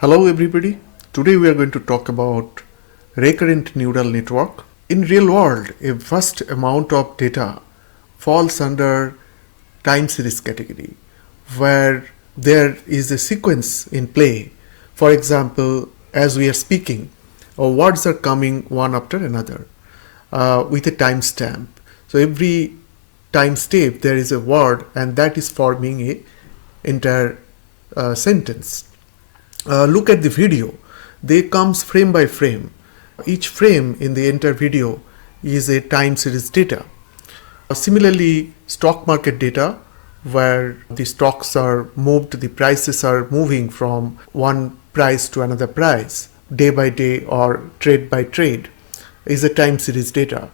Hello everybody. Today we are going to talk about recurrent neural network. In real world, a vast amount of data falls under time series category where there is a sequence in play. For example, as we are speaking, words are coming one after another with a timestamp. So every time step there is a word and that is forming a entire sentence. Look at the video. They comes frame by frame. Each frame in the entire video is a time series data. Similarly, stock market data where the stocks are moved, the prices are moving from one price to another price day by day or trade by trade is a time series data.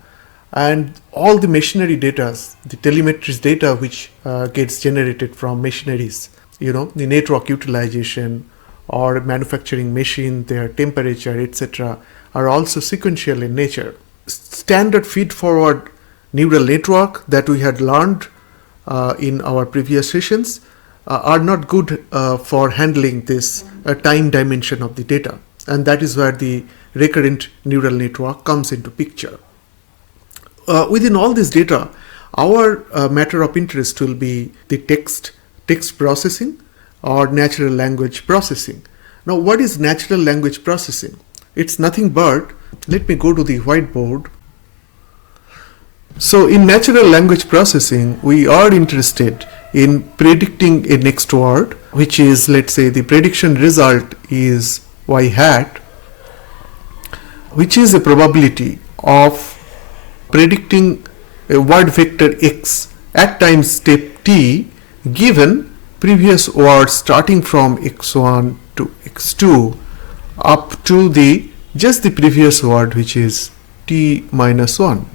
And all the machinery data, the telemetry data which gets generated from machineries, the network utilization or manufacturing machine, their temperature, etc., are also sequential in nature. Standard feed-forward neural network that we had learned in our previous sessions are not good for handling this time dimension of the data, and that is where the recurrent neural network comes into picture. Within all this data, our matter of interest will be the text processing or natural language processing. Now, what is natural language processing? It's nothing but, let me go to the whiteboard. So in natural language processing, we are interested in predicting a next word, which is, let's say, the prediction result is y hat, which is a probability of predicting a word vector x at time step t given previous words starting from x1 to x2 up to the previous word, which is t minus 1.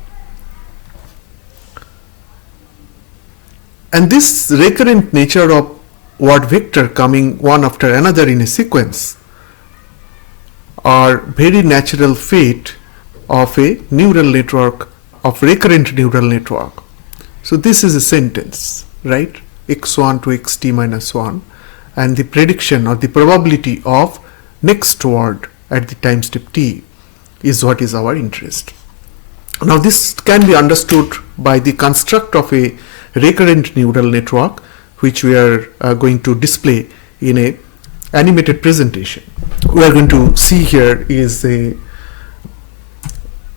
And this recurrent nature of word vector coming one after another in a sequence are very natural fate of a neural network, of recurrent neural network. So this is a sentence, right? x1 to xt minus 1, and the prediction or the probability of next word at the time step t is what is our interest. Now this can be understood by the construct of a recurrent neural network, which we are going to display in a animated presentation. We are going to see here is a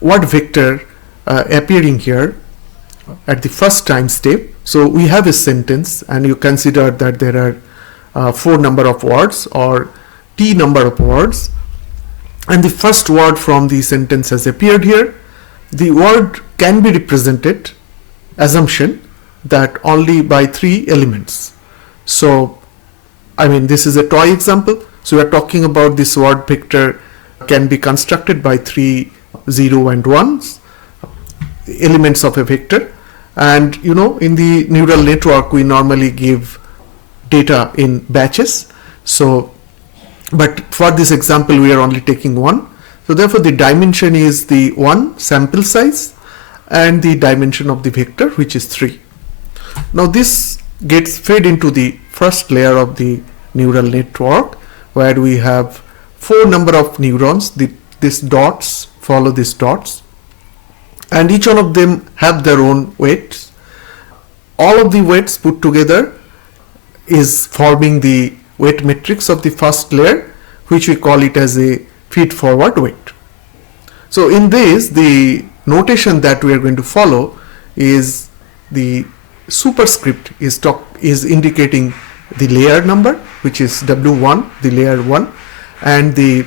word vector appearing here at the first time step. So we have a sentence and you consider that there are 4 number of words or t number of words, and the first word from the sentence has appeared here. The word can be represented, assumption that only by 3 elements. So this is a toy example. So we are talking about this word vector can be constructed by 3 0 and 1s elements of a vector. And in the neural network we normally give data in batches. So but for this example we are only taking 1. So therefore the dimension is the 1 sample size and the dimension of the vector, which is 3. Now this gets fed into the first layer of the neural network where we have 4 number of neurons. These dots follow these dots, and each one of them have their own weights. All of the weights put together is forming the weight matrix of the first layer, which we call it as a feed forward weight. So in this, the notation that we are going to follow is the superscript is indicating the layer number, which is W1, the layer 1, and the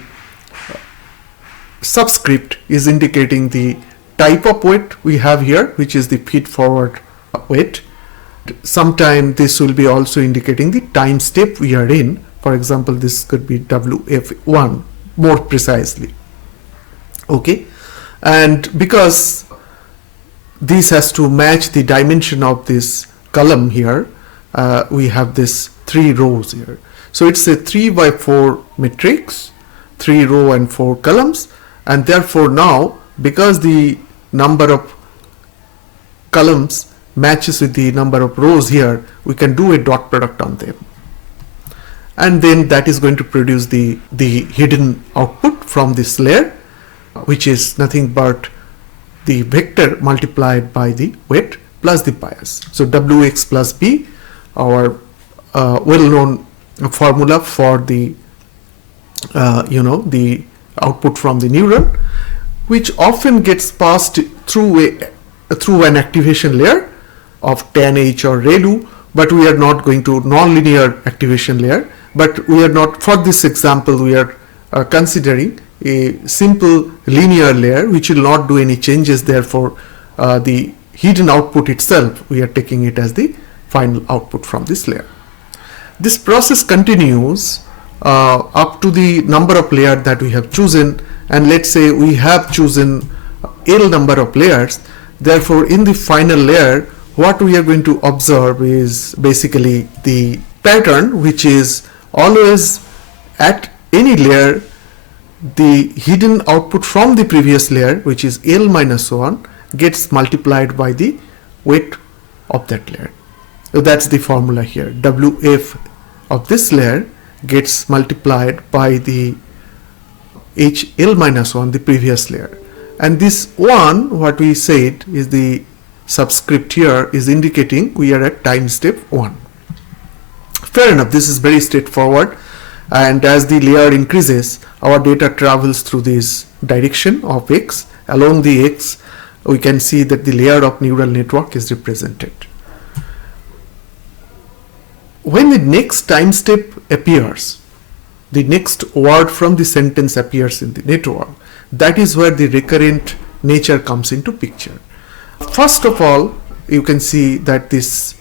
subscript is indicating the type of weight we have here, which is the feed forward weight. Sometime this will be also indicating the time step we are in. For example, this could be WF1 more precisely. Okay, and because this has to match the dimension of this column here, we have this 3 rows here. So it's a 3 by 4 matrix, 3 row and 4 columns, and therefore now because the number of columns matches with the number of rows here, we can do a dot product on them. and then that is going to produce the hidden output from this layer, which is nothing but the vector multiplied by the weight plus the bias. So Wx plus B, our well-known formula for the the output from the neuron, which often gets passed through an activation layer of TANH or ReLU, but we are not going to nonlinear activation layer. But we are not, for this example, we are considering a simple linear layer which will not do any changes. Therefore, the hidden output itself, we are taking it as the final output from this layer. This process continues up to the number of layers that we have chosen, and let's say we have chosen L number of layers. Therefore, in the final layer, what we are going to observe is basically the pattern, which is always at any layer the hidden output from the previous layer, which is L minus 1, gets multiplied by the weight of that layer. So that's the formula here. Wf of this layer gets multiplied by the HL minus 1, the previous layer. And this 1, what we said is the subscript here, is indicating we are at time step 1. Fair enough, this is very straightforward, and as the layer increases, our data travels through this direction of x. Along the x, we can see that the layer of neural network is represented. When the next time step appears, the next word from the sentence appears in the network, that is where the recurrent nature comes into picture. First of all, you can see that this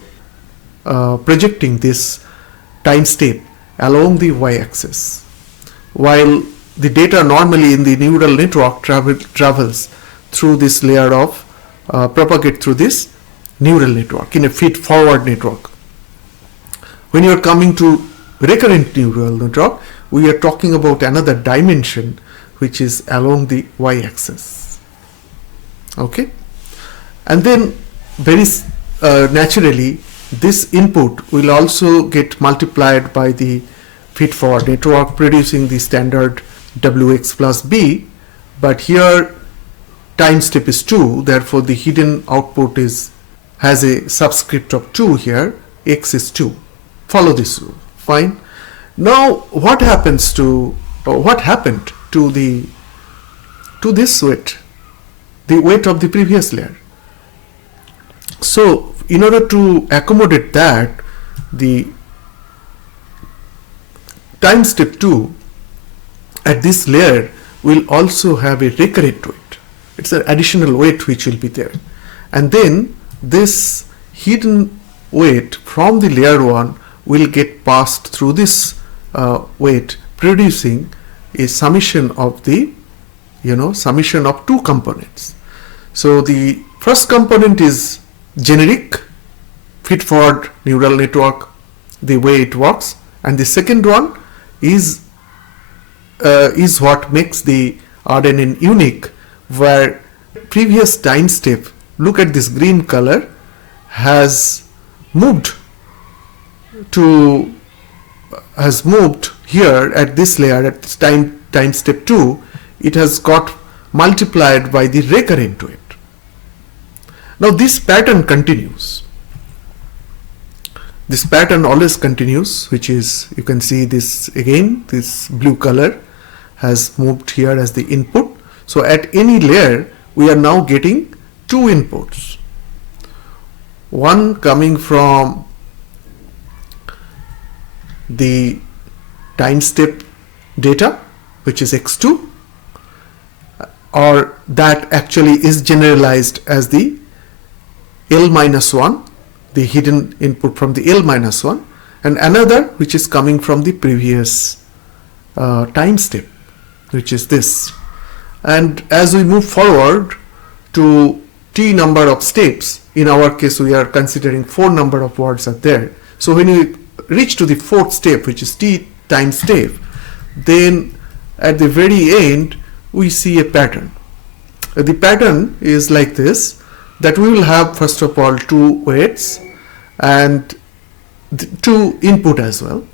projecting this time step along the y-axis, while the data normally in the neural network travels through this layer of propagate through this neural network in a feed-forward network. When you are coming to recurrent neural network, we are talking about another dimension, which is along the y-axis. Okay, and then very naturally, this input will also get multiplied by the feed-forward network, producing the standard Wx plus B. But here, time step is 2. Therefore, the hidden output has a subscript of 2 here. X is 2. Follow this rule. Fine. Now, what happened to this weight, the weight of the previous layer? So, in order to accommodate that, the time step 2 at this layer will also have a recurrent weight. It's an additional weight which will be there, and then this hidden weight from the layer 1 will get passed through this weight, producing a summation of the summation of two components. So the first component is generic feed-forward neural network, the way it works, and the second one is what makes the RNN unique, where previous time step, look at this green color, has moved here at this layer at time step 2. It has got multiplied by the recurrent weight. Now this pattern continues. This pattern always continues, which is, you can see this again, this blue color has moved here as the input. So at any layer, we are now getting two inputs. One coming from the time step data, which is x2, or that actually is generalized as the L minus 1, the hidden input from the L minus 1, and another which is coming from the previous time step, which is this. And as we move forward to t number of steps, in our case we are considering 4 number of words are there. So when we reach to the 4th step, which is t time step, then at the very end we see a pattern. The pattern is like this, that we will have first of all 2 weights and 2 input as well.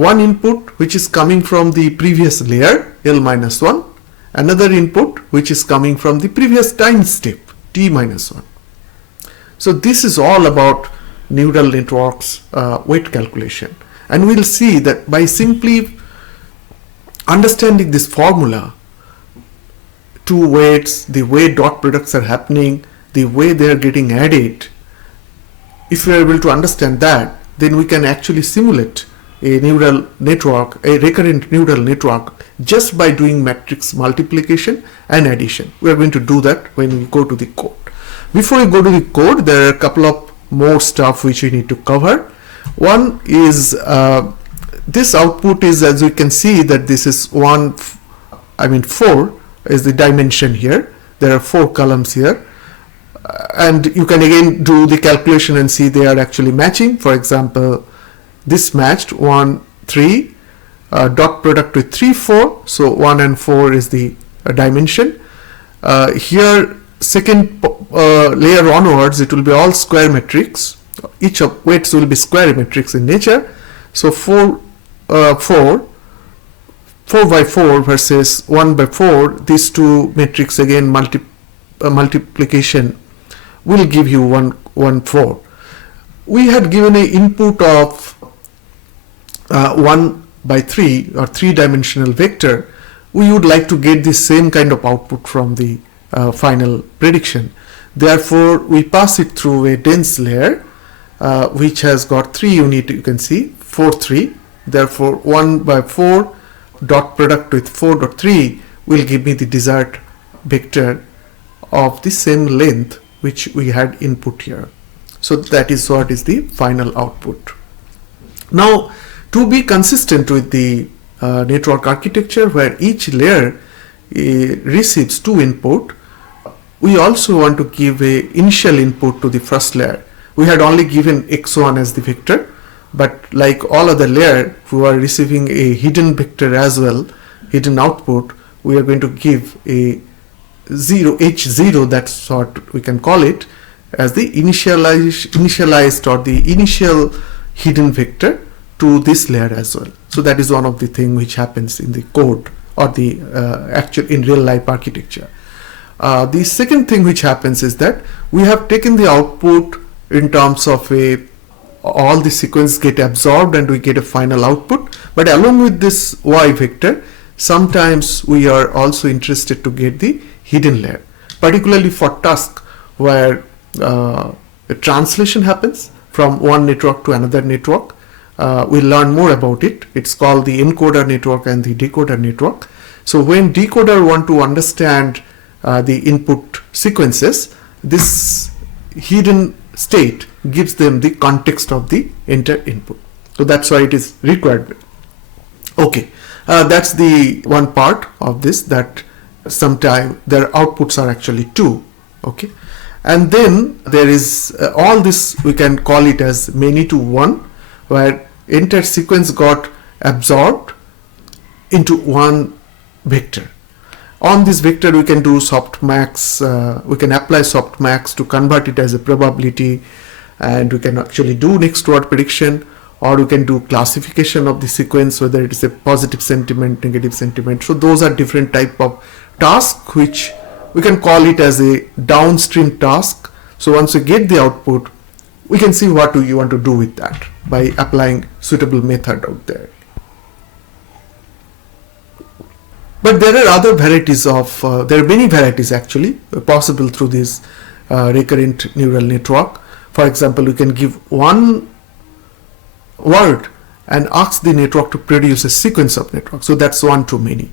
one input which is coming from the previous layer L minus 1, another input which is coming from the previous time step T minus 1. So this is all about neural networks weight calculation, and we'll see that by simply understanding this formula, two weights, the way dot products are happening, the way they are getting added, if we are able to understand that, then we can actually simulate a neural network, a recurrent neural network, just by doing matrix multiplication and addition. We are going to do that when we go to the code. Before we go to the code, there are a couple of more stuff which we need to cover. One is this output is, as you can see, that this is 4 is the dimension here. There are 4 columns here. And you can again do the calculation and see they are actually matching. For example, this matched 1, 3, dot product with 3, 4. So 1 and 4 is the dimension. Here, second layer onwards, it will be all square matrix. Each of weights will be square matrix in nature. So 4 by 4 versus 1 by 4, these two matrix again multiplication will give you 1, 4. We had given an input of 1 by 3 or 3-dimensional vector. We would like to get the same kind of output from the final prediction. Therefore, we pass it through a dense layer which has got 3 units, you can see 4, 3. Therefore, 1 by 4 dot product with 4.3 will give me the desired vector of the same length which we had input here. So that is what is the final output. Now, to be consistent with the network architecture where each layer receives 2 input, we also want to give a initial input to the first layer. We had only given x1 as the vector, but like all other layer who are receiving a hidden vector as well, hidden output, we are going to give a h0, that's what we can call it, as the initialized or the initial hidden vector to this layer as well. So that is one of the things which happens in the code or the actual in real life architecture. The second thing which happens is that we have taken the output in terms of all the sequence get absorbed and we get a final output, but along with this y vector, sometimes we are also interested to get the hidden layer, particularly for task where a translation happens from one network to another network. We'll learn more about it. It's called the encoder network and the decoder network. So when decoder want to understand the input sequences, this hidden state gives them the context of the entire input. So that's why it is required. Okay, that's the one part of this, that sometimes their outputs are actually 2. Okay, and then there is all this, we can call it as many to 1, where entire sequence got absorbed into one vector. On this vector we can do softmax, we can apply softmax to convert it as a probability, and we can actually do next word prediction, or we can do classification of the sequence, whether it is a positive sentiment, negative sentiment. So those are different type of tasks which we can call it as a downstream task. So once we get the output, we can see what you want to do with that by applying suitable method out there. But there are other varieties of, there are many varieties actually possible through this recurrent neural network. For example, you can give one word and ask the network to produce a sequence of network. So that's one to many.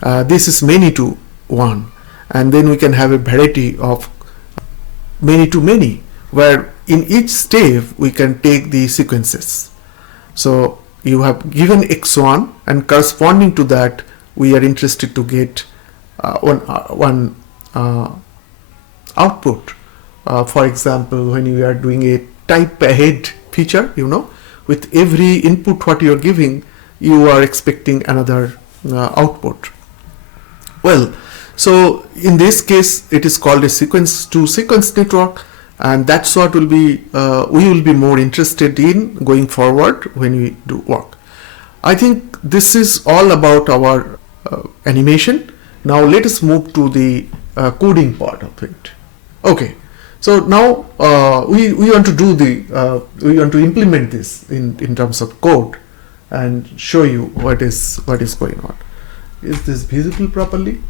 This is many to one. And then we can have a variety of many to many, where in each step we can take the sequences. So you have given x1, and corresponding to that we are interested to get one output. For example, when you are doing a type ahead feature, with every input what you are giving, you are expecting another output. Well, so in this case it is called a sequence to sequence network, and that's what will be we will be more interested in going forward when we do work. I think this is all about our animation. Now let us move to the coding part of it. Okay, so now we want to do we want to implement this in terms of code and show you what is going on. Is this visible properly?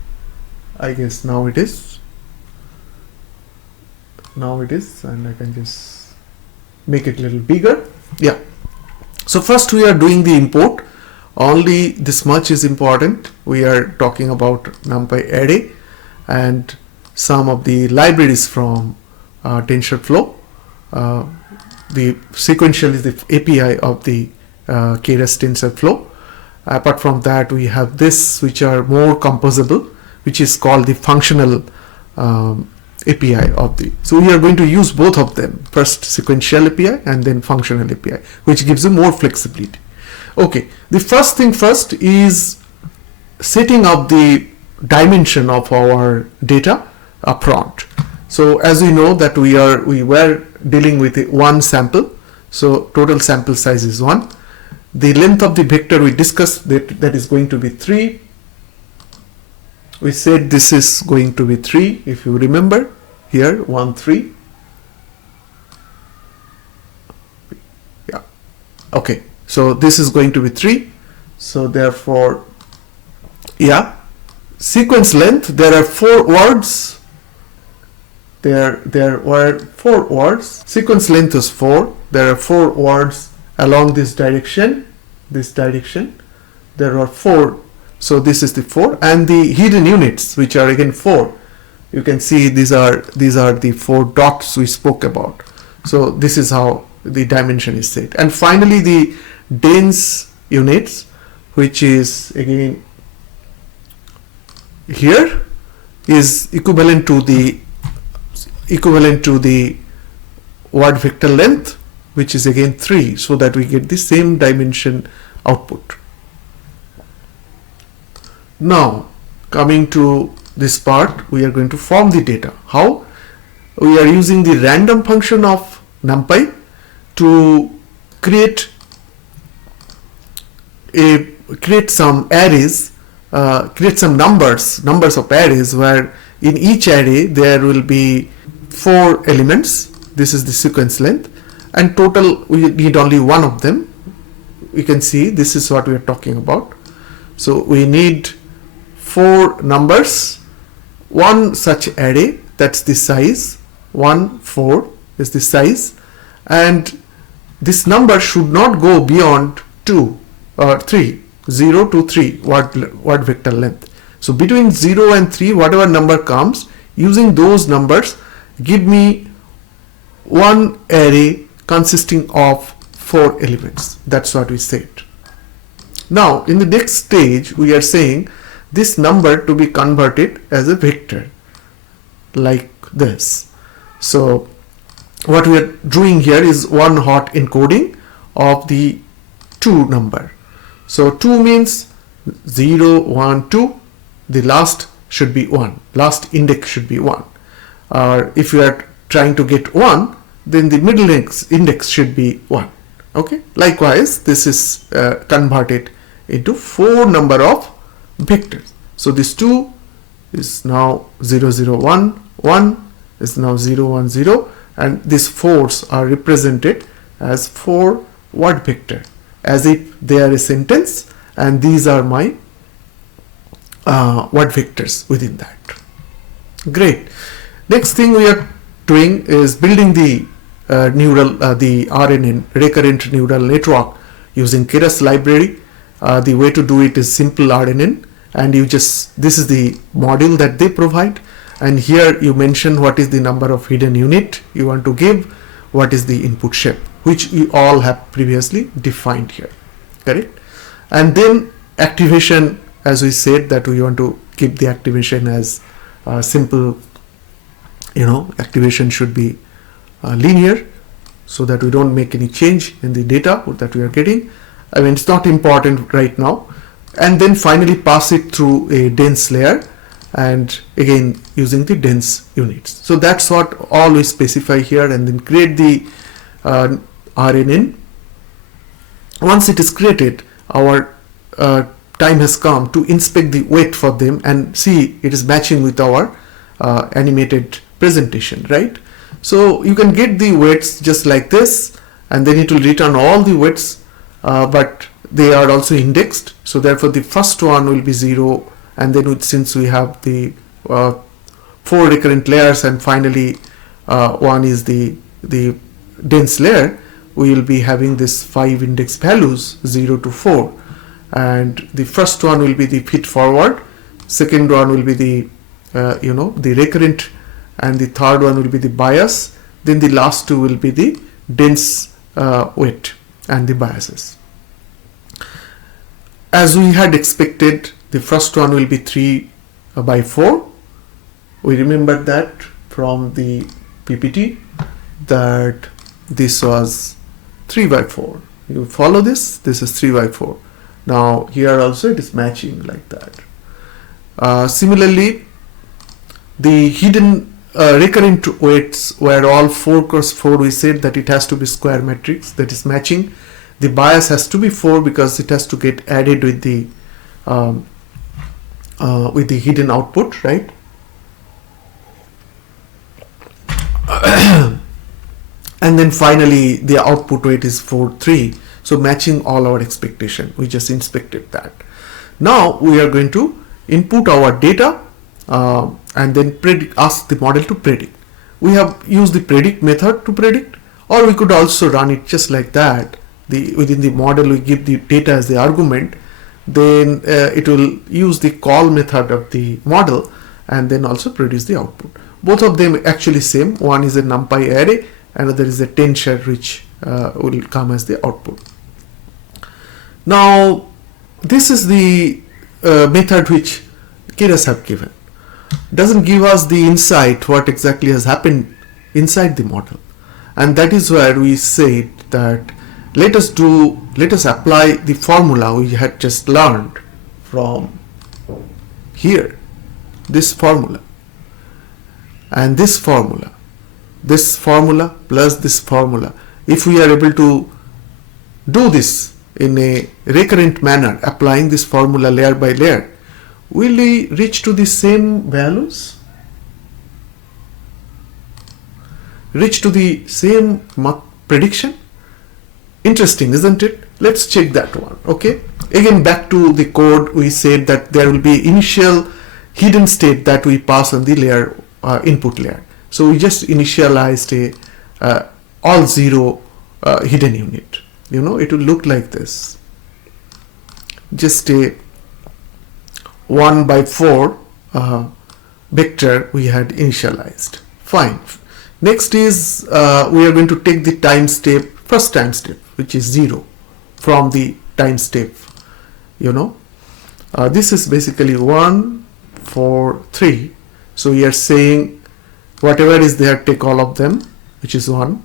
I guess now it is. Now it is, and I can just make it a little bigger. Yeah. So first we are doing the import. Only this much is important. We are talking about NumPy array and some of the libraries from TensorFlow. The sequential is the API of the Keras TensorFlow. Apart from that, we have this, which are more composable, which is called the functional API of the. So we are going to use both of them. First sequential API and then functional API, which gives you more flexibility. Okay, the first thing first is setting up the dimension of our data upfront. So as we know that we were dealing with one sample, so total sample size is 1. The length of the vector we discussed that is going to be 3. We said this is going to be 3, if you remember here, 1 3. Yeah, okay, so this is going to be 3. So therefore, yeah, sequence length, there are 4 words. There were 4 words. Sequence length is 4. There are 4 words along this direction. There are 4. So this is the 4, and the hidden units, which are again 4. You can see these are the 4 dots we spoke about. So this is how the dimension is set. And finally the dense units, which is again here, is equivalent to the word vector length, which is again 3, so that we get the same dimension output. Now coming to this part, we are going to form the data. How? We are using the random function of NumPy to create some arrays, create some numbers of arrays, where in each array there will be 4 elements. This is the sequence length, and total we need only one of them. You can see this is what we are talking about. So we need 4 numbers, one such array, that's the size, 1 4 is the size, and this number should not go beyond 2 or 3, 0 to 3 word vector length. So between 0 and 3, whatever number comes, using those numbers, give me one array consisting of 4 elements. That's what we said. Now in the next stage, we are saying this number to be converted as a vector like this. So what we are doing here is one hot encoding of the 2 number. So 2 means 0 1 2, the last should be 1, last index should be 1. Or if you are trying to get 1, then the middle index should be 1. Okay, likewise this is converted into 4 number of vectors. So this 2 is now 0 0 1 1 is now 0 1 0, and these 4s are represented as 4 word vector, as if they are a sentence, and these are my word vectors within that. Great. Next thing we are doing is building the the RNN, recurrent neural network, using Keras library. The way to do it is simple RNN, and this is the module that they provide, and here you mention what is the number of hidden unit you want to give, what is the input shape, which you all have previously defined here, correct? And then activation, as we said that we want to keep the activation as simple, activation should be linear, so that we don't make any change in the data that we are getting. I mean, it's not important right now. And then finally pass it through a dense layer, and again using the dense units. So that's what all we specify here, and then create the RNN. Once it is created, our time has come to inspect the weight for them and see it is matching with our animated presentation, right? So you can get the weights just like this, and then it will return all the weights, but they are also indexed. So therefore the first one will be 0, and then since we have the 4 recurrent layers, and finally one is the dense layer, we will be having this 5 index values 0 to 4, and the first one will be the feed forward, second one will be the the recurrent, and the third one will be the bias, then the last two will be the dense weight and the biases. As we had expected, the first one will be 3 by 4. We remember that from the PPT that this was 3 by 4. You follow this? This is 3 by 4. Now here also it is matching like that. Similarly, the hidden recurrent weights were all 4 cross 4. We said that it has to be square matrix, that is matching. The bias has to be 4 because it has to get added with the hidden output, right? And then finally the output weight is 4, 3. So matching all our expectation. We just inspected that. Now we are going to input our data and then ask the model to predict. We have used the predict method to predict, or we could also run it just like that. Within the model we give the data as the argument, then it will use the call method of the model and then also produce the output. Both of them actually same. One is a numpy array, another is a tensor, which will come as the output. Now this is the method which Keras have given. Doesn't give us the insight what exactly has happened inside the model, and that is where we said that let us apply the formula we had just learned from here, this formula and this formula plus this formula. If we are able to do this in a recurrent manner, applying this formula layer by layer, will we reach to the same values? Reach to the same prediction? Interesting, isn't it? Let's check that one. Okay. Again, back to the code, we said that there will be initial hidden state that we pass on the layer input layer. So we just initialized a all 0 hidden unit. It will look like this. Just a 1 by 4 vector we had initialized. Fine. Next is we are going to take the time step, first time step, which is 0 from the time step. This is basically 1, 4, 3. So we are saying whatever is there, take all of them, which is 1.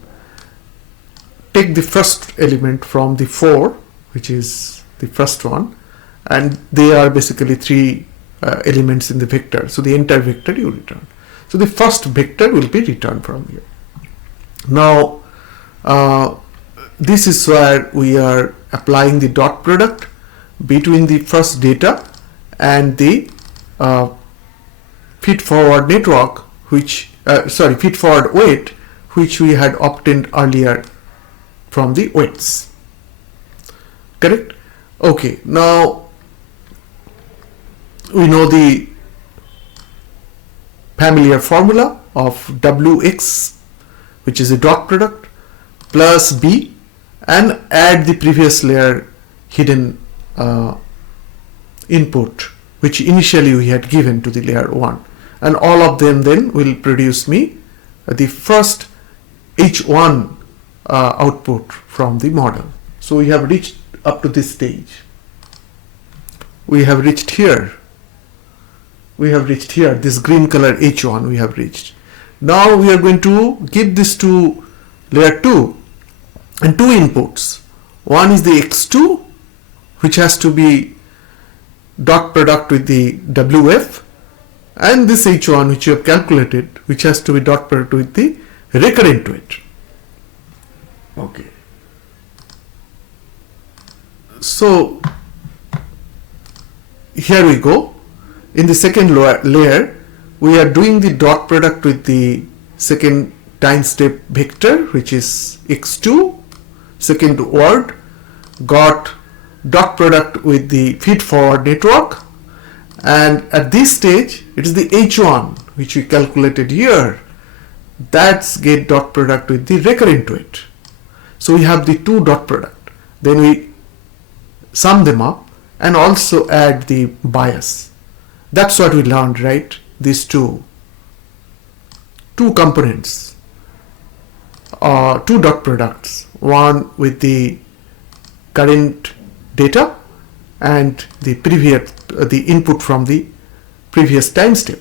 Take the first element from the 4, which is the first one, and they are basically 3 elements in the vector. So the entire vector you return. So the first vector will be returned from here. Now this is where we are applying the dot product between the first data and the feed forward network, which feed forward weight, which we had obtained earlier from the weights. Correct? Okay, now we know the familiar formula of Wx, which is a dot product, plus B, and add the previous layer hidden input, which initially we had given to the layer 1, and all of them then will produce me the first H1 output from the model. So we have reached up to this stage. We have reached here. This green color H1 we have reached. Now we are going to give this to layer 2 and 2 inputs. One is the X2, which has to be dot product with the WF, and this H1 which you have calculated, which has to be dot product with the recurrent weight. Okay. So here we go. In the second layer, we are doing the dot product with the second time step vector, which is x2, second word, got dot product with the feed forward network, and at this stage it is the h1 which we calculated here, that's get dot product with the recurrent weight. So we have the two dot product, then we sum them up and also add the bias. That's what we learned, right? These two components, two dot products, one with the current data and the previous the input from the previous time step.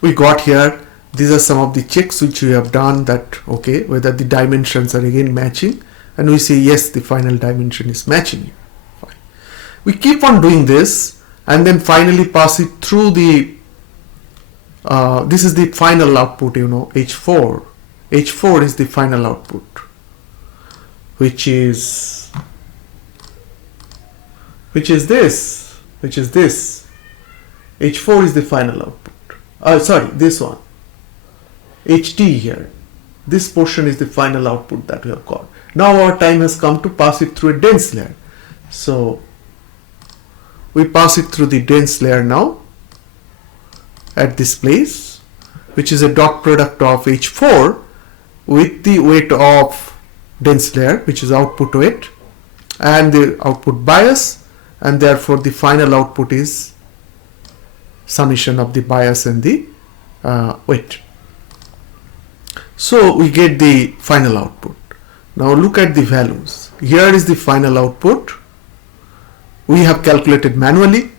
We got here, these are some of the checks which we have done, that okay, whether the dimensions are again matching, and we say yes, the final dimension is matching. Fine. We keep on doing this and then finally pass it through the this is the final output, h4. h4 is the final output, which is this. h4 is the final output. Sorry, this one, ht here. This portion is the final output that we have got. Now our time has come to pass it through a dense layer. So we pass it through the dense layer now at this place, which is a dot product of h4 with the weight of dense layer, which is output weight, and the output bias, and therefore the final output is summation of the bias and the weight. So we get the final output. Now look at the values. Here is the final output. We have calculated manually.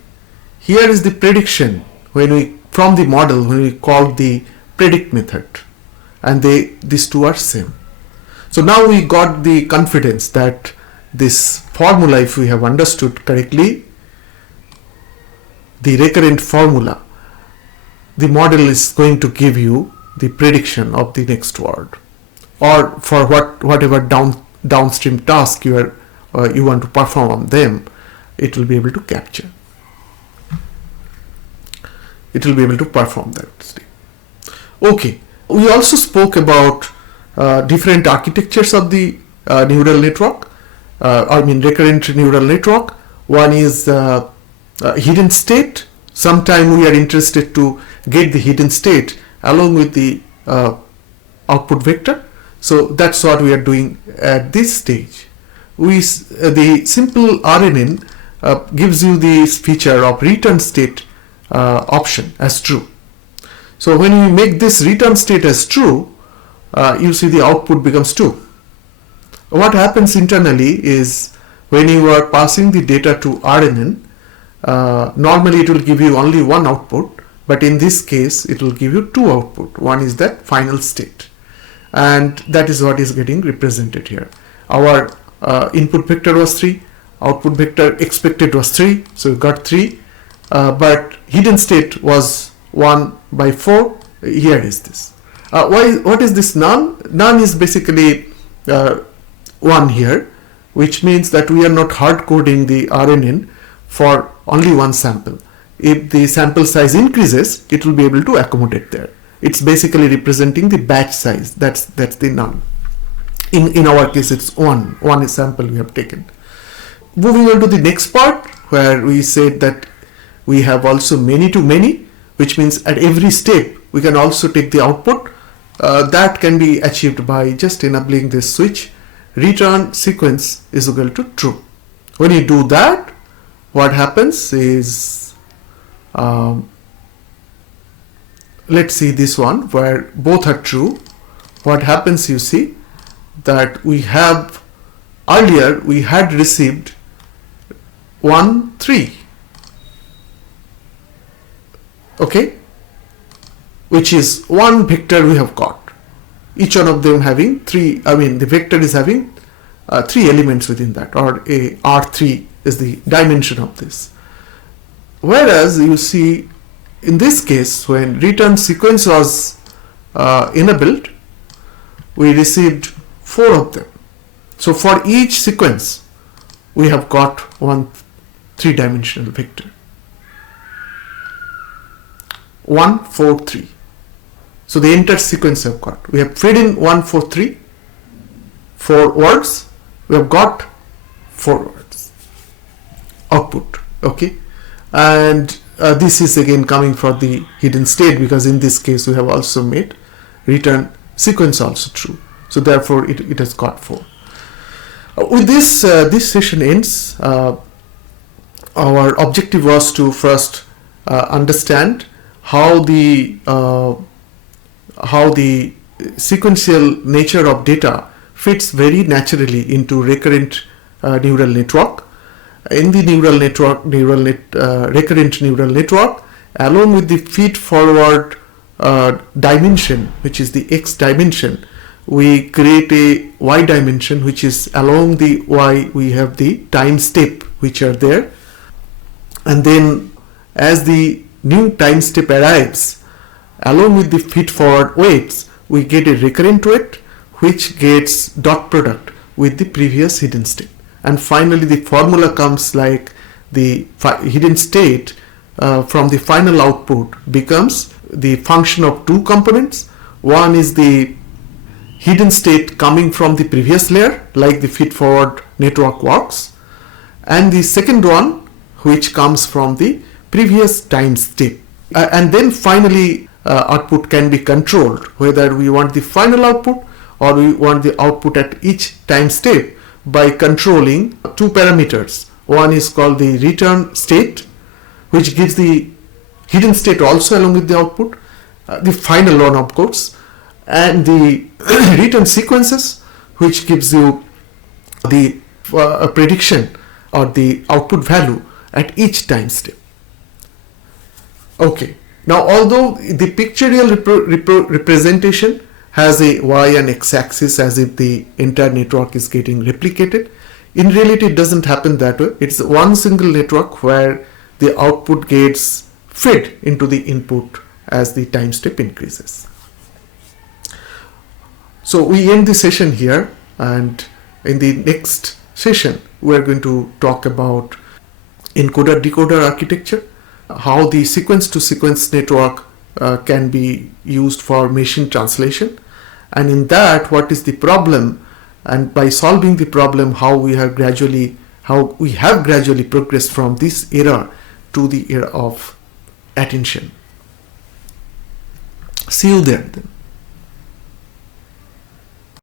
Here is the prediction when we from the model when we called the predict method, and these two are same. So now we got the confidence that this formula, if we have understood correctly, the recurrent formula, the model is going to give you the prediction of the next word, or for whatever downstream task you want to perform on them, it will be able to capture. It will be able to perform that step. Okay, we also spoke about different architectures of the neural network, recurrent neural network. One is hidden state. Sometime we are interested to get the hidden state along with the output vector. So that's what we are doing at this stage. The simple RNN gives you this feature of return state option as true. So when we make this return state as true, you see the output becomes 2. What happens internally is when you are passing the data to RNN, normally it will give you only one output, but in this case it will give you two output. One is that final state, and that is what is getting represented here. Our input vector was 3, output vector expected was 3, so we got 3, but hidden state was 1/4. Here is this. What is this none? None is basically 1 here, which means that we are not hard coding the RNN for only one sample. If the sample size increases, it will be able to accommodate there. It's basically representing the batch size. That's the none. In our case, it's one sample we have taken. Moving on to the next part, where we said that we have also many to many, which means at every step we can also take the output. That can be achieved by just enabling this switch. Return sequence is equal to true. When you do that, what happens is, let's see this one where both are true. What happens, you see that we have earlier we had received 1, 3, okay, which is one vector we have got, each one of them having 3, the vector is having 3 elements within that, or a R3 is the dimension of this. Whereas you see in this case, when return sequence was enabled, we received 4 of them. So for each sequence we have got one three-dimensional vector. 1, 4, 3. So the entire sequence I've got. We have fed in 1, 4, 3, 4 words. We have got 4 words output. Okay, and this is again coming for the hidden state, because in this case we have also made return sequence also true. So therefore it has got 4. With this, this session ends. Our objective was to first understand how the sequential nature of data fits very naturally into recurrent neural network. In the recurrent neural network, along with the feed forward dimension, which is the x dimension, we create a y dimension, which is along the y we have the time step which are there, and then as the new time step arrives, along with the feed forward weights, we get a recurrent weight which gets dot product with the previous hidden state. And finally the formula comes like the hidden state from the final output becomes the function of two components. One is the hidden state coming from the previous layer, like the feed forward network works, and the second one which comes from the previous time step. And then finally output can be controlled, whether we want the final output or we want the output at each time step, by controlling two parameters. One is called the return state, which gives the hidden state also along with the output, the final one of course, and the return sequences, which gives you the prediction or the output value at each time step. Okay, now although the pictorial representation has a y and x axis as if the entire network is getting replicated, in reality it doesn't happen that way. It's one single network where the output gets fed into the input as the time step increases. So we end the session here, and in the next session we are going to talk about encoder decoder architecture, how the sequence to sequence network can be used for machine translation, and in that what is the problem, and by solving the problem how we have gradually progressed from this era to the era of attention. See you there then.